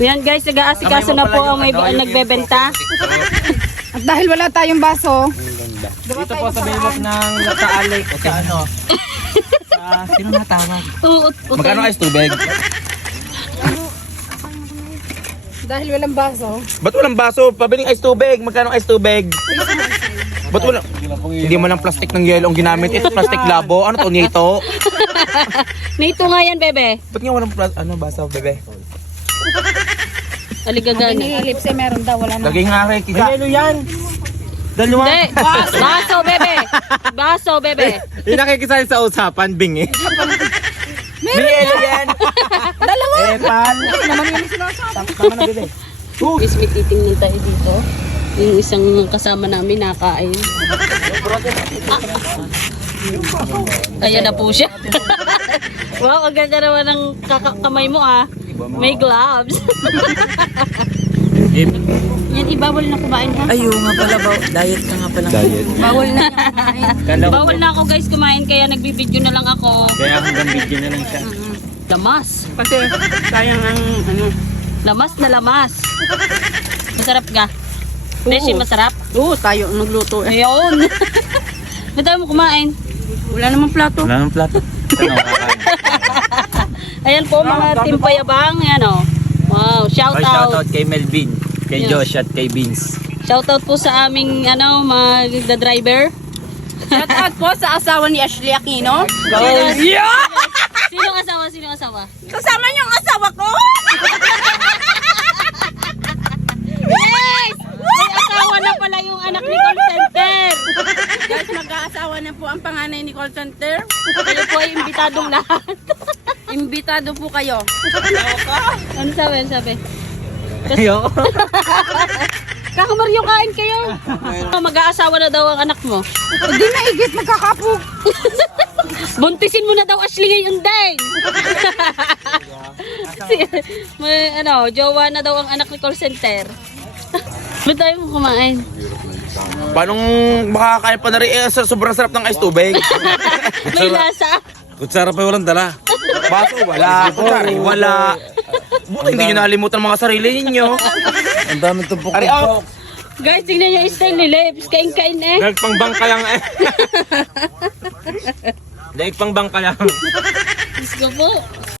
Yan guys, nag-aasikaso na po ang may nagbebenta. At dahil wala tayong baso, Dito po sa bilog ng Nataalik. O sa ano? Sino natawag? Tuot. Magkano ice tubig? dahil walang baso, Ba't walang baso? Pabiling ice tubig. Magkano ice tubig? Ba't wala? Hindi mo lang plastic ng yelo ang ginamit. Ito plastic labo. Ano to? Nito? Nito nga yan, bebe. Ba't nga walang baso, bebe? Aligagana. lips ay meron daw, wala na. Lagay nga rin. May yelo yan. Dalawa. Hindi. Baso, bebe. Baso, bebe. Yung nakikisali sa usapan, Bing eh. May yelo yan. Dalawa! Pal. Naman yung sinasabi. Tama na, bebe. Guys, may titingnan tayo dito. Yung isang kasama namin nakain. Ayan na po siya. Wow, ang ganda naman ng kamay mo ah. May gloves. Yan, ibawal na kumain ha? Ayaw nga pala, diet ka nga pala. Diet. Bawal na. Bawal na ako guys kumain kaya nagbibideo na lang ako. Kaya hanggang video na lang siya. Lamas. Kasi sayang ang ano. Lamas na lamas. Masarap ka? Beshi, masarap? Oo, tayo ang nagluto eh. Ayun. Ba't tayo mo kumain? Wala namang plato. Wala nang plato. Ano kakain? Ayan po mga Team Payabang. Ayan o. Wow, shout Ay, out. shoutout kay Melvin, kay Yes. Josh at kay Vince. Shout out po sa aming mga driver. Shout out po sa asawa ni Ashley Aquino. Sino asawa? Sino asawa? Kasama niyo ang asawa ko! Yes! May asawa na pala yung anak ni call center. Guys, mag-aasawa na po ang panganay ni call center. Kayo po ay imbitadong lahat. Imbitado po kayo. Ano sabi? Ano sabi? Ayoko. Kakamaryo kain kayo. Mag-aasawa na daw ang anak mo. Hindi maigit, magkakapog. Buntisin mo na daw Ashley ngayon din. May jowa na daw ang anak ni call center. Ba't tayo mo kumain? Paano makakain pa na rin? Sobrang sarap ng ice tubig. May lasa. Kutsara pa walang dala. Baso, wala. Kutsari, wala. Buti hindi nyo nakalimutan ang mga sarili ninyo. Ang dami tumpok. Ari, oh. Guys, tingnan nyo yung style ni Lips. Kain-kain eh. Daig pang bangka lang eh. Daig pang bangka lang. Diyos ko po.